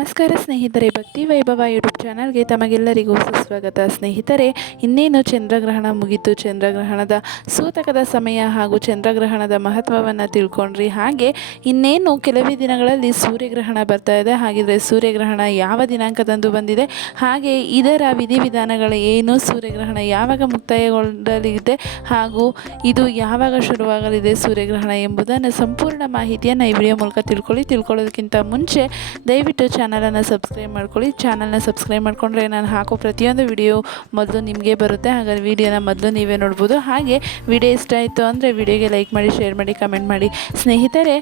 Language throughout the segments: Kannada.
ನಮಸ್ಕಾರ ಸ್ನೇಹಿತರೆ, ಭಕ್ತಿ ವೈಭವ ಯೂಟ್ಯೂಬ್ ಚಾನಲ್ಗೆ ತಮಗೆಲ್ಲರಿಗೂ ಸುಸ್ವಾಗತ. ಸ್ನೇಹಿತರೆ, ಇನ್ನೇನು ಚಂದ್ರಗ್ರಹಣ ಮುಗಿತು? ಚಂದ್ರಗ್ರಹಣದ ಸೂತಕದ ಸಮಯ ಹಾಗೂ ಚಂದ್ರಗ್ರಹಣದ ಮಹತ್ವವನ್ನು ತಿಳ್ಕೊಂಡ್ರಿ. ಹಾಗೆ ಇನ್ನೇನು ಕೆಲವೇ ದಿನಗಳಲ್ಲಿ ಸೂರ್ಯಗ್ರಹಣ ಬರ್ತಾ ಇದೆ. ಹಾಗಿದ್ರೆ ಸೂರ್ಯಗ್ರಹಣ ಯಾವ ದಿನಾಂಕದಂದು ಬಂದಿದೆ? ಹಾಗೆ ಇದರ ವಿಧಿವಿಧಾನಗಳು ಏನು? ಸೂರ್ಯಗ್ರಹಣ ಯಾವಾಗ ಮುಕ್ತಾಯಗೊಳ್ಳಲಿದೆ? ಹಾಗೂ ಇದು ಯಾವಾಗ ಶುರುವಾಗಲಿದೆ ಸೂರ್ಯಗ್ರಹಣ ಎಂಬುದನ್ನು ಸಂಪೂರ್ಣ ಮಾಹಿತಿಯನ್ನು ಈ ವಿಡಿಯೋ ಮೂಲಕ ತಿಳ್ಕೊಳ್ಳಿ. ತಿಳ್ಕೊಳ್ಳೋದಕ್ಕಿಂತ ಮುಂಚೆ ದಯವಿಟ್ಟು ಚಾನಲನ್ನು ಸಬ್ಸ್ಕ್ರೈಬ್ ಮಾಡ್ಕೊಳ್ಳಿ. ಚಾನಲ್ನ ಸಬ್ಸ್ಕ್ರೈಬ್ ಮಾಡಿಕೊಂಡ್ರೆ ನಾನು ಹಾಕೋ ಪ್ರತಿಯೊಂದು ವಿಡಿಯೋ ಮೊದಲು ನಿಮಗೆ ಬರುತ್ತೆ. ಹಾಗಾದ್ರೆ ವಿಡಿಯೋನ ಮೊದಲು ನೀವೇ ನೋಡ್ಬೋದು. ಹಾಗೆ ವಿಡಿಯೋ ಇಷ್ಟ ಆಯಿತು ಅಂದರೆ ವಿಡಿಯೋಗೆ ಲೈಕ್ ಮಾಡಿ ಶೇರ್ ಮಾಡಿ ಕಮೆಂಟ್ ಮಾಡಿ. ಸ್ನೇಹಿತರೆ,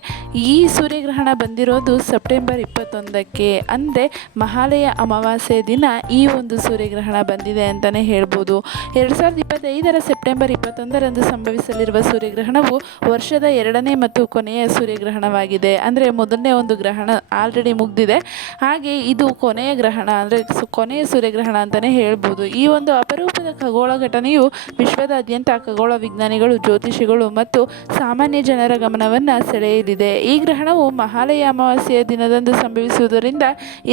ಈ ಸೂರ್ಯಗ್ರಹಣ ಬಂದಿರೋದು ಸೆಪ್ಟೆಂಬರ್ ಇಪ್ಪತ್ತೊಂದಕ್ಕೆ. ಅಂದರೆ ಮಹಾಲಯ ಅಮಾವಾಸ್ಯೆ ದಿನ ಈ ಒಂದು ಸೂರ್ಯಗ್ರಹಣ ಬಂದಿದೆ ಅಂತಲೇ ಹೇಳ್ಬೋದು. ಎರಡು ಸಾವಿರದ ಇಪ್ಪತ್ತೈದರ ಸೆಪ್ಟೆಂಬರ್ ಇಪ್ಪತ್ತೊಂದರಂದು ಸಂಭವಿಸಲಿರುವ ಸೂರ್ಯಗ್ರಹಣವು ವರ್ಷದ ಎರಡನೇ ಮತ್ತು ಕೊನೆಯ ಸೂರ್ಯಗ್ರಹಣವಾಗಿದೆ. ಅಂದರೆ ಮೊದಲನೇ ಒಂದು ಗ್ರಹಣ ಆಲ್ರೆಡಿ ಮುಗಿದಿದೆ. ಹಾಗೆ ಇದು ಕೊನೆಯ ಗ್ರಹಣ ಅಂದರೆ ಸು, ಕೊನೆಯ ಸೂರ್ಯಗ್ರಹಣ ಅಂತಲೇ ಹೇಳ್ಬೋದು. ಈ ಒಂದು ಅಪರೂಪದ ಖಗೋಳ ಘಟನೆಯು ವಿಶ್ವದಾದ್ಯಂತ ಖಗೋಳ ವಿಜ್ಞಾನಿಗಳು, ಜ್ಯೋತಿಷಿಗಳು ಮತ್ತು ಸಾಮಾನ್ಯ ಜನರ ಗಮನವನ್ನು ಸೆಳೆಯಲಿದೆ. ಈ ಗ್ರಹಣವು ಮಹಾಲಯ ಅಮಾವಾಸ್ಯೆಯ ದಿನದಂದು ಸಂಭವಿಸುವುದರಿಂದ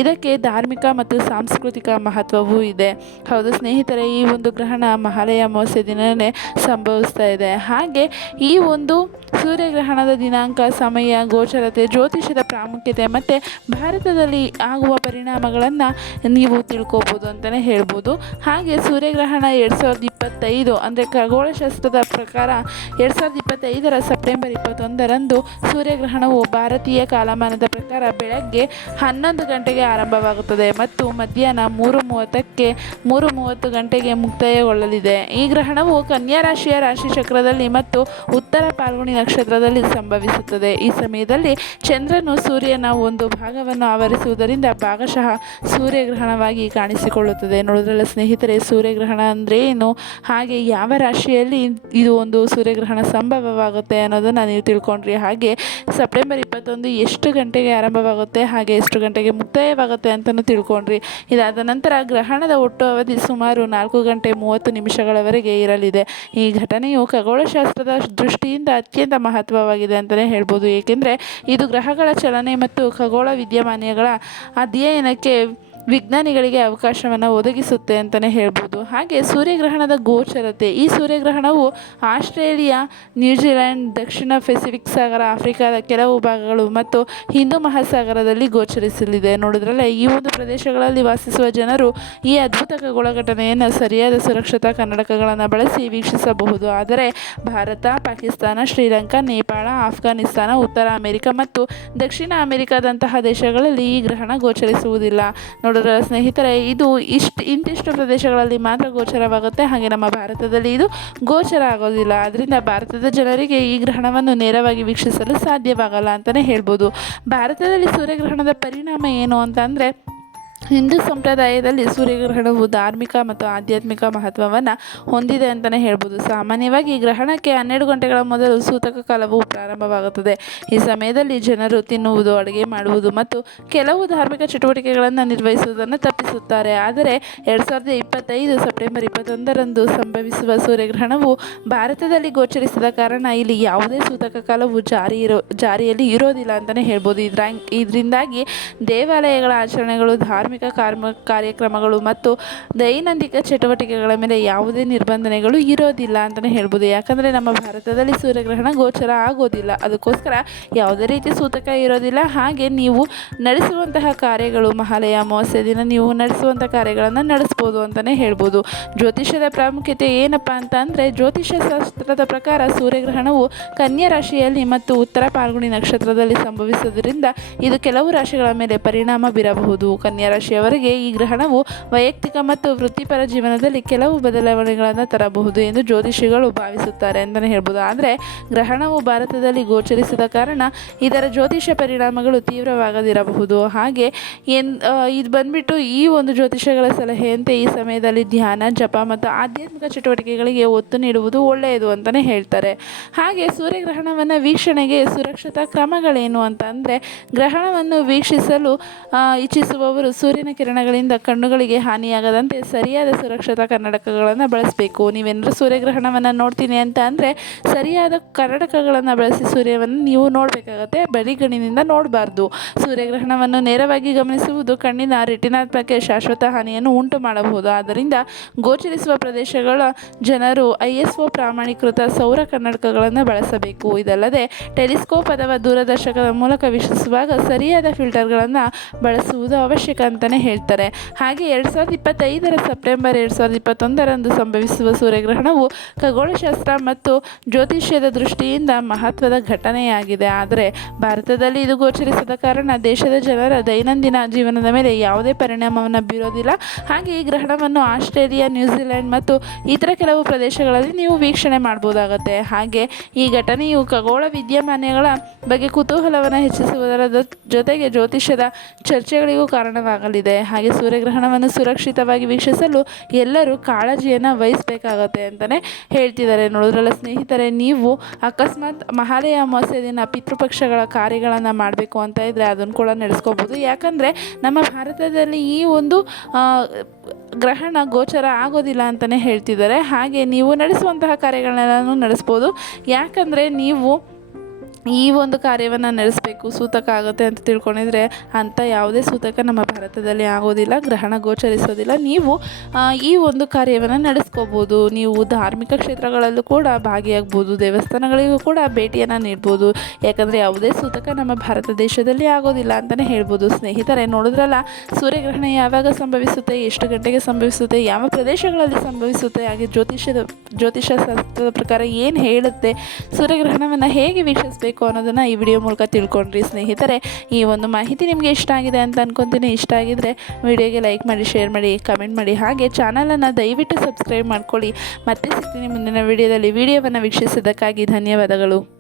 ಇದಕ್ಕೆ ಧಾರ್ಮಿಕ ಮತ್ತು ಸಾಂಸ್ಕೃತಿಕ ಮಹತ್ವವೂ ಇದೆ. ಹೌದು ಸ್ನೇಹಿತರೆ, ಈ ಒಂದು ಗ್ರಹಣ ಮಹಾಲಯ ಅಮಾವಾಸ್ಯೆ ದಿನವೇ ಸಂಭವಿಸ್ತಾ ಇದೆ. ಹಾಗೆ ಈ ಒಂದು ಸೂರ್ಯಗ್ರಹಣದ ದಿನಾಂಕ, ಸಮಯ, ಗೋಚರತೆ, ಜ್ಯೋತಿಷದ ಪ್ರಾಮುಖ್ಯತೆ ಮತ್ತು ಭಾರತದಲ್ಲಿ ಆಗುವ ಪರಿಣಾಮಗಳನ್ನು ನೀವು ತಿಳ್ಕೊಬೋದು ಅಂತಲೇ ಹೇಳ್ಬೋದು. ಹಾಗೆ ಸೂರ್ಯಗ್ರಹಣ ಎರಡು ಸಾವಿರದ ಇಪ್ಪತ್ತೈದು ಅಂದರೆ ಖಗೋಳಶಾಸ್ತ್ರದ ಪ್ರಕಾರ ಎರಡು ಸಾವಿರದ ಇಪ್ಪತ್ತೈದರ ಸೆಪ್ಟೆಂಬರ್ ಇಪ್ಪತ್ತೊಂದರಂದು ಸೂರ್ಯಗ್ರಹಣವು ಭಾರತೀಯ ಕಾಲಮಾನದ ಪ್ರಕಾರ ಬೆಳಗ್ಗೆ ಹನ್ನೊಂದು ಗಂಟೆಗೆ ಆರಂಭವಾಗುತ್ತದೆ ಮತ್ತು ಮಧ್ಯಾಹ್ನ ಮೂರು ಮೂವತ್ತಕ್ಕೆ ಮೂರು ಮೂವತ್ತು ಗಂಟೆಗೆ ಮುಕ್ತಾಯಗೊಳ್ಳಲಿದೆ. ಈ ಗ್ರಹಣವು ಕನ್ಯಾ ರಾಶಿಯ ರಾಶಿ ಚಕ್ರದಲ್ಲಿ ಮತ್ತು ಉತ್ತರ ಪಾಲ್ಗುಣಿ ನಕ್ಷತ್ರದಲ್ಲಿ ಸಂಭವಿಸುತ್ತದೆ. ಈ ಸಮಯದಲ್ಲಿ ಚಂದ್ರನು ಸೂರ್ಯನ ಒಂದು ಭಾಗವನ್ನು ಆವರಿಸುವುದರಿಂದ ಭಾಗಶಃ ಸೂರ್ಯಗ್ರಹಣವಾಗಿ ಕಾಣಿಸಿಕೊಳ್ಳುತ್ತದೆ. ನೋಡಿದ್ರಲ್ಲ ಸ್ನೇಹಿತರೆ, ಸೂರ್ಯಗ್ರಹಣ ಅಂದರೆ ಏನು? ಹಾಗೆ ಯಾವ ರಾಶಿಯಲ್ಲಿ ಇದು ಒಂದು ಸೂರ್ಯಗ್ರಹಣ ಸಂಭವವಾಗುತ್ತೆ ಅನ್ನೋದನ್ನು ನೀವು ತಿಳ್ಕೊಂಡ್ರಿ. ಹಾಗೆ ಸೆಪ್ಟೆಂಬರ್ ಇಪ್ಪತ್ತೊಂದು ಎಷ್ಟು ಗಂಟೆಗೆ ಆರಂಭವಾಗುತ್ತೆ, ಹಾಗೆ ಎಷ್ಟು ಗಂಟೆಗೆ ಮುಕ್ತಾಯವಾಗುತ್ತೆ ಅಂತಲೂ ತಿಳ್ಕೊಂಡ್ರಿ. ಇದಾದ ನಂತರ ಗ್ರಹಣದ ಒಟ್ಟು ಅವಧಿ ಸುಮಾರು ನಾಲ್ಕು ಗಂಟೆ ಮೂವತ್ತು ನಿಮಿಷಗಳವರೆಗೆ ಇರಲಿದೆ. ಈ ಘಟನೆಯು ಖಗೋಳಶಾಸ್ತ್ರದ ದೃಷ್ಟಿಯಿಂದ ಅತ್ಯಂತ ಮಹತ್ವವಾಗಿದೆ ಅಂತಲೇ ಹೇಳ್ಬೋದು. ಏಕೆಂದರೆ ಇದು ಗ್ರಹಗಳ ಚಲನೆ ಮತ್ತು ಖಗೋಳ ವಿದ್ಯಮಾನಗಳ ಅಧ್ಯಯನಕ್ಕೆ ವಿಜ್ಞಾನಿಗಳಿಗೆ ಅವಕಾಶವನ್ನು ಒದಗಿಸುತ್ತೆ ಅಂತಲೇ ಹೇಳ್ಬೋದು. ಹಾಗೆ ಸೂರ್ಯಗ್ರಹಣದ ಗೋಚರತೆ, ಈ ಸೂರ್ಯಗ್ರಹಣವು ಆಸ್ಟ್ರೇಲಿಯಾ ನ್ಯೂಜಿಲೆಂಡ್ ದಕ್ಷಿಣ ಪೆಸಿಫಿಕ್ ಸಾಗರ, ಆಫ್ರಿಕಾದ ಕೆಲವು ಭಾಗಗಳು ಮತ್ತು ಹಿಂದೂ ಮಹಾಸಾಗರದಲ್ಲಿ ಗೋಚರಿಸಲಿದೆ. ನೋಡಿದ್ರಲ್ಲೇ, ಈ ಒಂದು ಪ್ರದೇಶಗಳಲ್ಲಿ ವಾಸಿಸುವ ಜನರು ಈ ಅದ್ಭುತ ಖಗೋಳ ಘಟನೆಯನ್ನು ಸರಿಯಾದ ಸುರಕ್ಷತಾ ಕನ್ನಡಕಗಳನ್ನು ಬಳಸಿ ವೀಕ್ಷಿಸಬಹುದು. ಆದರೆ ಭಾರತ, ಪಾಕಿಸ್ತಾನ, ಶ್ರೀಲಂಕಾ, ನೇಪಾಳ, ಆಫ್ಘಾನಿಸ್ತಾನ, ಉತ್ತರ ಅಮೆರಿಕ ಮತ್ತು ದಕ್ಷಿಣ ಅಮೆರಿಕಾದಂತಹ ದೇಶಗಳಲ್ಲಿ ಈ ಗ್ರಹಣ ಗೋಚರಿಸುವುದಿಲ್ಲ. ನೋಡಿದ್ರೆ ಸ್ನೇಹಿತರೆ, ಇದು ಇಷ್ಟು ಇಂತಿಷ್ಟು ಪ್ರದೇಶಗಳಲ್ಲಿ ಮಾತ್ರ ಗೋಚರವಾಗುತ್ತೆ. ಹಾಗೆ ನಮ್ಮ ಭಾರತದಲ್ಲಿ ಇದು ಗೋಚರ ಆಗೋದಿಲ್ಲ. ಅದರಿಂದ ಭಾರತದ ಜನರಿಗೆ ಈ ಗ್ರಹಣವನ್ನು ನೇರವಾಗಿ ವೀಕ್ಷಿಸಲು ಸಾಧ್ಯವಾಗಲ್ಲ ಅಂತಲೇ ಹೇಳ್ಬೋದು. ಭಾರತದಲ್ಲಿ ಸೂರ್ಯಗ್ರಹಣದ ಪರಿಣಾಮ ಏನು ಅಂತ ಅಂದರೆ ಹಿಂದೂ ಸಂಪ್ರದಾಯದಲ್ಲಿ ಸೂರ್ಯಗ್ರಹಣವು ಧಾರ್ಮಿಕ ಮತ್ತು ಆಧ್ಯಾತ್ಮಿಕ ಮಹತ್ವವನ್ನು ಹೊಂದಿದೆ ಅಂತಲೇ ಹೇಳ್ಬೋದು. ಸಾಮಾನ್ಯವಾಗಿ ಗ್ರಹಣಕ್ಕೆ ಹನ್ನೆರಡು ಗಂಟೆಗಳ ಮೊದಲು ಸೂತಕ ಕಾಲವು ಪ್ರಾರಂಭವಾಗುತ್ತದೆ. ಈ ಸಮಯದಲ್ಲಿ ಜನರು ತಿನ್ನುವುದು, ಅಡುಗೆ ಮಾಡುವುದು ಮತ್ತು ಕೆಲವು ಧಾರ್ಮಿಕ ಚಟುವಟಿಕೆಗಳನ್ನು ನಿರ್ವಹಿಸುವುದನ್ನು ತಪ್ಪಿಸುತ್ತಾರೆ. ಆದರೆ ಎರಡು ಸಾವಿರದ ಇಪ್ಪತ್ತೈದು ಸೆಪ್ಟೆಂಬರ್ ಇಪ್ಪತ್ತೊಂದರಂದು ಸಂಭವಿಸುವ ಸೂರ್ಯಗ್ರಹಣವು ಭಾರತದಲ್ಲಿ ಗೋಚರಿಸಿದ ಕಾರಣ ಇಲ್ಲಿ ಯಾವುದೇ ಸೂತಕ ಕಾಲವು ಜಾರಿ ಇರೋ, ಜಾರಿಯಲ್ಲಿ ಇರೋದಿಲ್ಲ ಅಂತಲೇ ಹೇಳ್ಬೋದು. ಇದ್ರ ಇದರಿಂದಾಗಿ ದೇವಾಲಯಗಳ ಆಚರಣೆಗಳು ಧಾರ್ಮಿಕ ಕಾರ್ಮ, ಕಾರ್ಯಕ್ರಮಗಳು ಮತ್ತು ದೈನಂದಿಕ ಚಟುವಟಿಕೆಗಳ ಮೇಲೆ ಯಾವುದೇ ನಿರ್ಬಂಧನೆಗಳು ಇರೋದಿಲ್ಲ ಅಂತಲೇ ಹೇಳ್ಬೋದು. ಯಾಕಂದರೆ ನಮ್ಮ ಭಾರತದಲ್ಲಿ ಸೂರ್ಯಗ್ರಹಣ ಗೋಚರ ಆಗೋದಿಲ್ಲ. ಅದಕ್ಕೋಸ್ಕರ ಯಾವುದೇ ರೀತಿ ಸೂತಕ ಇರೋದಿಲ್ಲ. ಹಾಗೆ ನೀವು ನಡೆಸುವಂತಹ ಕಾರ್ಯಗಳು, ಮಹಾಲಯ, ಅಮಾವಾಸ್ಯ ದಿನ ನೀವು ನಡೆಸುವಂಥ ಕಾರ್ಯಗಳನ್ನು ನಡೆಸ್ಬೋದು ಅಂತಲೇ ಹೇಳ್ಬೋದು. ಜ್ಯೋತಿಷ್ಯದ ಪ್ರಾಮುಖ್ಯತೆ ಏನಪ್ಪ ಅಂತ ಅಂದರೆ ಜ್ಯೋತಿಷ್ಯ ಶಾಸ್ತ್ರದ ಪ್ರಕಾರ ಸೂರ್ಯಗ್ರಹಣವು ಕನ್ಯಾ ರಾಶಿಯಲ್ಲಿ ಮತ್ತು ಉತ್ತರ ಪಾಲ್ಗುಣಿ ನಕ್ಷತ್ರದಲ್ಲಿ ಸಂಭವಿಸುವುದರಿಂದ ಇದು ಕೆಲವು ರಾಶಿಗಳ ಮೇಲೆ ಪರಿಣಾಮ ಬೀರಬಹುದು. ಕನ್ಯಾ ರಾಶಿಯವರಿಗೆ ಈ ಗ್ರಹಣವು ವೈಯಕ್ತಿಕ ಮತ್ತು ವೃತ್ತಿಪರ ಜೀವನದಲ್ಲಿ ಕೆಲವು ಬದಲಾವಣೆಗಳನ್ನು ತರಬಹುದು ಎಂದು ಜ್ಯೋತಿಷಿಗಳು ಭಾವಿಸುತ್ತಾರೆ ಅಂತಲೇ ಹೇಳ್ಬೋದು. ಆದರೆ ಗ್ರಹಣವು ಭಾರತದಲ್ಲಿ ಗೋಚರಿಸಿದ ಕಾರಣ ಇದರ ಜ್ಯೋತಿಷ ಪರಿಣಾಮಗಳು ತೀವ್ರವಾಗದಿರಬಹುದು. ಹಾಗೆ ಎನ್ ಇದು ಬಂದ್ಬಿಟ್ಟು ಈ ಒಂದು ಜ್ಯೋತಿಷಗಳ ಸಲಹೆಯಂತೆ ಈ ಸಮಯದಲ್ಲಿ ಧ್ಯಾನ, ಜಪ ಮತ್ತು ಆಧ್ಯಾತ್ಮಿಕ ಚಟುವಟಿಕೆಗಳಿಗೆ ಒತ್ತು ನೀಡುವುದು ಒಳ್ಳೆಯದು ಅಂತಲೇ ಹೇಳ್ತಾರೆ. ಹಾಗೆ ಸೂರ್ಯಗ್ರಹಣವನ್ನು ವೀಕ್ಷಣೆಗೆ ಸುರಕ್ಷತಾ ಕ್ರಮಗಳೇನು ಅಂತ ಅಂದರೆ ಗ್ರಹಣವನ್ನು ವೀಕ್ಷಿಸಲು ಇಚ್ಛಿಸುವವರು ಸೂರ್ಯ ಸೂರ್ಯನ ಕಿರಣಗಳಿಂದ ಕಣ್ಣುಗಳಿಗೆ ಹಾನಿಯಾಗದಂತೆ ಸರಿಯಾದ ಸುರಕ್ಷತಾ ಕನ್ನಡಕಗಳನ್ನು ಬಳಸಬೇಕು. ನೀವೇನಾದರೂ ಸೂರ್ಯಗ್ರಹಣವನ್ನು ನೋಡ್ತೀನಿ ಅಂತ ಅಂದರೆ ಸರಿಯಾದ ಕನ್ನಡಕಗಳನ್ನು ಬಳಸಿ ಸೂರ್ಯವನ್ನು ನೀವು ನೋಡಬೇಕಾಗತ್ತೆ ಬರಿಗಣ್ಣಿನಿಂದ ನೋಡಬಾರ್ದು. ಸೂರ್ಯಗ್ರಹಣವನ್ನು ನೇರವಾಗಿ ಗಮನಿಸುವುದು ಕಣ್ಣಿನ ರೆಟಿನಾತ್ಮಕ್ಕೆ ಶಾಶ್ವತ ಹಾನಿಯನ್ನು ಉಂಟು ಮಾಡಬಹುದು. ಆದ್ದರಿಂದ ಗೋಚರಿಸುವ ಪ್ರದೇಶಗಳ ಜನರು ಐ ಎಸ್ ಒ ಪ್ರಾಮಾಣೀಕೃತ ಸೌರ ಕನ್ನಡಕಗಳನ್ನು ಬಳಸಬೇಕು. ಇದಲ್ಲದೆ ಟೆಲಿಸ್ಕೋಪ್ ಅಥವಾ ದೂರದರ್ಶಕದ ಮೂಲಕ ವೀಕ್ಷಿಸುವಾಗ ಸರಿಯಾದ ಫಿಲ್ಟರ್ಗಳನ್ನು ಬಳಸುವುದು ಅವಶ್ಯಕ. ಅಂತಲೇ ಹೇಳ್ತಾರೆ. ಹಾಗೆ ಎರಡು ಸಾವಿರದ ಇಪ್ಪತ್ತೈದರ ಸೆಪ್ಟೆಂಬರ್, ಎರಡು ಸಾವಿರದ ಇಪ್ಪತ್ತೊಂದರಂದು ಸಂಭವಿಸುವ ಸೂರ್ಯಗ್ರಹಣವು ಖಗೋಳಶಾಸ್ತ್ರ ಮತ್ತು ಜ್ಯೋತಿಷ್ಯದ ದೃಷ್ಟಿಯಿಂದ ಮಹತ್ವದ ಘಟನೆಯಾಗಿದೆ. ಆದರೆ ಭಾರತದಲ್ಲಿ ಇದು ಗೋಚರಿಸದ ಕಾರಣ ದೇಶದ ಜನರ ದೈನಂದಿನ ಜೀವನದ ಮೇಲೆ ಯಾವುದೇ ಪರಿಣಾಮವನ್ನು ಬೀರೋದಿಲ್ಲ. ಹಾಗೆ ಈ ಗ್ರಹಣವನ್ನು ಆಸ್ಟ್ರೇಲಿಯಾ, ನ್ಯೂಜಿಲೆಂಡ್ ಮತ್ತು ಇತರ ಕೆಲವು ಪ್ರದೇಶಗಳಲ್ಲಿ ನೀವು ವೀಕ್ಷಣೆ ಮಾಡ್ಬೋದಾಗತ್ತೆ ಹಾಗೆ ಈ ಘಟನೆಯು ಖಗೋಳ ವಿದ್ಯಮಾನಗಳ ಬಗ್ಗೆ ಕುತೂಹಲವನ್ನು ಹೆಚ್ಚಿಸುವುದರ ಜೊತೆಗೆ ಜ್ಯೋತಿಷ್ಯದ ಚರ್ಚೆಗಳಿಗೂ ಕಾರಣವಾಗಲಿದೆ ಹಾಗೆ ಸೂರ್ಯಗ್ರಹಣವನ್ನು ಸುರಕ್ಷಿತವಾಗಿ ವೀಕ್ಷಿಸಲು ಎಲ್ಲರೂ ಕಾಳಜಿಯನ್ನು ವಹಿಸಬೇಕಾಗತ್ತೆ ಅಂತಲೇ ಹೇಳ್ತಿದ್ದಾರೆ. ನೋಡೋದ್ರಲ್ಲ ಸ್ನೇಹಿತರೆ, ನೀವು ಅಕಸ್ಮಾತ್ ಮಹಾಲಯ ಅಮಾವಾಸ್ಯ ದಿನ ಪಿತೃಪಕ್ಷಗಳ ಕಾರ್ಯಗಳನ್ನು ಮಾಡಬೇಕು ಅಂತ ಇದ್ದರೆ ಅದನ್ನು ಕೂಡ ನಡೆಸ್ಕೋಬೋದು. ಯಾಕಂದರೆ ನಮ್ಮ ಭಾರತದಲ್ಲಿ ಈ ಒಂದು ಗ್ರಹಣ ಗೋಚರ ಆಗೋದಿಲ್ಲ ಅಂತಲೇ ಹೇಳ್ತಿದ್ದಾರೆ. ಹಾಗೆ ನೀವು ನಡೆಸುವಂತಹ ಕಾರ್ಯಗಳನ್ನೆಲ್ಲನೂ ನಡೆಸ್ಬೋದು. ಯಾಕಂದರೆ ನೀವು ಈ ಒಂದು ಕಾರ್ಯವನ್ನು ನಡೆಸಬೇಕು, ಸೂತಕ ಆಗುತ್ತೆ ಅಂತ ತಿಳ್ಕೊಂಡಿದ್ರೆ ಅಂಥ ಯಾವುದೇ ಸೂತಕ ನಮ್ಮ ಭಾರತದಲ್ಲಿ ಆಗೋದಿಲ್ಲ, ಗ್ರಹಣ ಗೋಚರಿಸೋದಿಲ್ಲ. ನೀವು ಈ ಒಂದು ಕಾರ್ಯವನ್ನು ನಡೆಸ್ಕೋಬೋದು. ನೀವು ಧಾರ್ಮಿಕ ಕ್ಷೇತ್ರಗಳಲ್ಲೂ ಕೂಡ ಭಾಗಿಯಾಗ್ಬೋದು, ದೇವಸ್ಥಾನಗಳಿಗೂ ಕೂಡ ಭೇಟಿಯನ್ನು ನೀಡ್ಬೋದು. ಯಾಕಂದರೆ ಯಾವುದೇ ಸೂತಕ ನಮ್ಮ ಭಾರತ ದೇಶದಲ್ಲಿ ಆಗೋದಿಲ್ಲ ಅಂತಲೇ ಹೇಳ್ಬೋದು. ಸ್ನೇಹಿತರೆ, ನೋಡಿದ್ರಲ್ಲ, ಸೂರ್ಯಗ್ರಹಣ ಯಾವಾಗ ಸಂಭವಿಸುತ್ತೆ, ಎಷ್ಟು ಗಂಟೆಗೆ ಸಂಭವಿಸುತ್ತೆ, ಯಾವ ಪ್ರದೇಶಗಳಲ್ಲಿ ಸಂಭವಿಸುತ್ತೆ, ಹಾಗೆ ಜ್ಯೋತಿಷ್ಯದ, ಜ್ಯೋತಿಷ್ಯ ಶಾಸ್ತ್ರದ ಪ್ರಕಾರ ಏನು ಹೇಳುತ್ತೆ, ಸೂರ್ಯಗ್ರಹಣವನ್ನು ಹೇಗೆ ವೀಕ್ಷಿಸಬೇಕು ಅನ್ನೋದನ್ನು ಈ ವಿಡಿಯೋ ಮೂಲಕ ತಿಳ್ಕೊಂಡ್ರಿ, ಸ್ನೇಹಿತರೆ. ಈ ಒಂದು ಮಾಹಿತಿ ನಿಮಗೆ ಇಷ್ಟ ಆಗಿದೆ ಅಂತ ಅನ್ಕೊತೀನಿ. ಇಷ್ಟ ಆಗಿದ್ರೆ ವಿಡಿಯೋಗೆ ಲೈಕ್ ಮಾಡಿ, ಶೇರ್ ಮಾಡಿ, ಕಮೆಂಟ್ ಮಾಡಿ. ಹಾಗೆ ಚಾನಲನ್ನು ದಯವಿಟ್ಟು ಸಬ್ಸ್ಕ್ರೈಬ್ ಮಾಡ್ಕೊಳ್ಳಿ. ಮತ್ತೆ ಸಿಗ್ತೀನಿ ಮುಂದಿನ ವಿಡಿಯೋದಲ್ಲಿ. ವಿಡಿಯೋವನ್ನು ವೀಕ್ಷಿಸಿದ್ದಕ್ಕಾಗಿ ಧನ್ಯವಾದಗಳು.